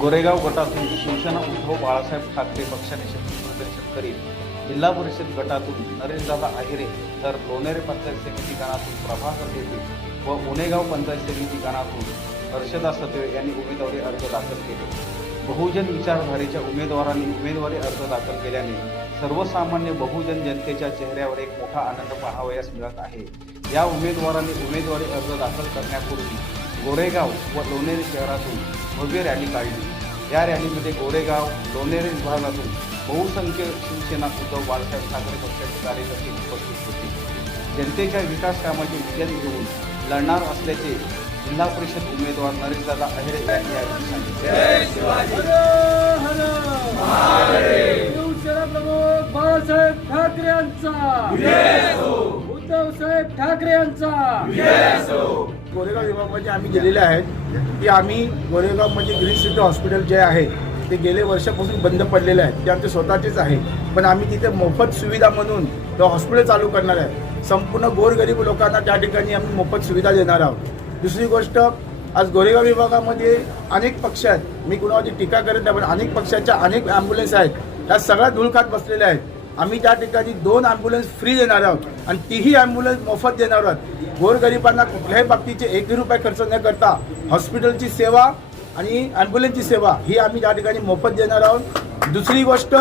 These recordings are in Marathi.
गोरेगाव गटातून शिवसेना उद्धव बाळासाहेब ठाकरे पक्षाने शक्ती प्रदर्शन करीत जिल्हा परिषद गटातून नरेशदादा आहिरे तर लोणेरे पंचायत समिती गणातून प्रभाकर देते व उनेगाव पंचायत समिती गणातून हर्षदा सतवे यांनी उमेदवारी अर्ज दाखल केले। बहुजन विचारधारेच्या उमेदवारांनी उमेदवारी अर्ज दाखल केल्याने सर्वसामान्य बहुजन जनतेच्या चेहऱ्यावर एक मोठा आनंद पाहावयास मिळत आहे। या उमेदवारांनी उमेदवारी अर्ज दाखल करण्यापूर्वी गोरेगाव व लोणेरे शहरातून भव्य रॅली काढली। या रॅलीमध्ये गोरेगाव लोणेरे विभागातून बहुसंख्य शिवसेना उद्धव बाळासाहेब ठाकरे पक्षाचे कार्यकर्ते उपस्थित होते। जनतेच्या विकास कामाचे विजन घेऊन लढणार असल्याचे जिल्हा परिषद उमेदवार नरेशदादा आहिरे यांनी यावेळी सांगितले। शिवसेना प्रमुख बाळासाहेब ठाकरे यांचा, उद्धव साहेब ठाकरे यांचा। गोरेगाव विभागामध्ये आम्ही गेलेले आहेत की आम्ही गोरेगावमध्ये ग्रीन सिटी हॉस्पिटल जे आहे ते गेले वर्षापासून बंद पडलेले आहे, ते आमचे स्वतःचेच आहे, पण आम्ही तिथे मोफत सुविधा म्हणून ते हॉस्पिटल चालू करणार आहे। संपूर्ण गोरगरीब लोकांना त्या ठिकाणी आम्ही मोफत सुविधा देणार आहोत। दुसरी गोष्ट, आज गोरेगाव विभागामध्ये अनेक पक्ष आहेत, मी कुणावरती टीका करत नाही, पण अनेक पक्षाच्या अनेक ॲम्ब्युलन्स आहेत, त्या सगळ्या धूळ खात बसलेल्या आहेत। आम्ही त्या ठिकाणी 2 ॲम्ब्युलन्स फ्री देणार आहोत आणि तीही ॲम्ब्युलन्स मोफत देणार आहोत। गोरगरिबांना कुठल्याही बाबतीचे 1 रुपये खर्च न करता हॉस्पिटलची सेवा आणि ॲम्ब्युलन्सची सेवा ही आम्ही त्या ठिकाणी मोफत देणार आहोत। दुसरी गोष्ट,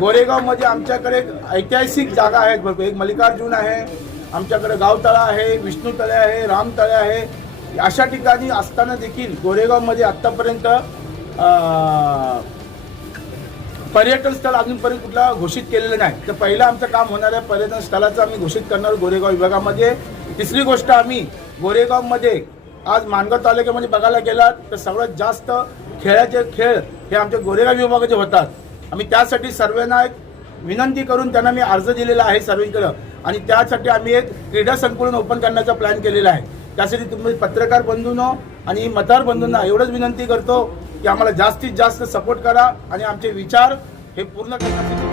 गोरेगावमध्ये आमच्याकडे एक ऐतिहासिक जागा आहेत, भरपूर, एक मल्लिकार्जुन आहे, आमच्याकडे गावतळा आहे, विष्णू तळे आहे, राम तळे आहे। अशा ठिकाणी असताना देखील गोरेगावमध्ये आत्तापर्यंत पर्यटन स्थळ अजूनपर्यंत कुठला घोषित केलेलं नाही, तर पहिलं आमचं काम होणार आहे पर्यटन स्थळाचं आम्ही घोषित करणार गोरेगाव विभागामध्ये। तिसरी गोष्ट, आम्ही गोरेगावमध्ये आज माणगाव तालुक्यामध्ये बघायला गेलात तर सर्वात जास्त खेळाचे खेळ हे आमच्या गोरेगाव विभागाचे होतात। आम्ही त्यासाठी सर्वांना एक विनंती करून त्यांना मी अर्ज दिलेला आहे सर्वांकडे, आणि त्यासाठी आम्ही एक क्रीडा संकुलन ओपन करण्याचा प्लॅन केलेला आहे। त्यासाठी तुम्ही पत्रकार बंधूंनो आणि मतदार बंधूंना एवढंच विनंती करतो की आम्हाला जास्तीत जास्त सपोर्ट करा आणि आमचे विचार हे पूर्ण करण्यासाठी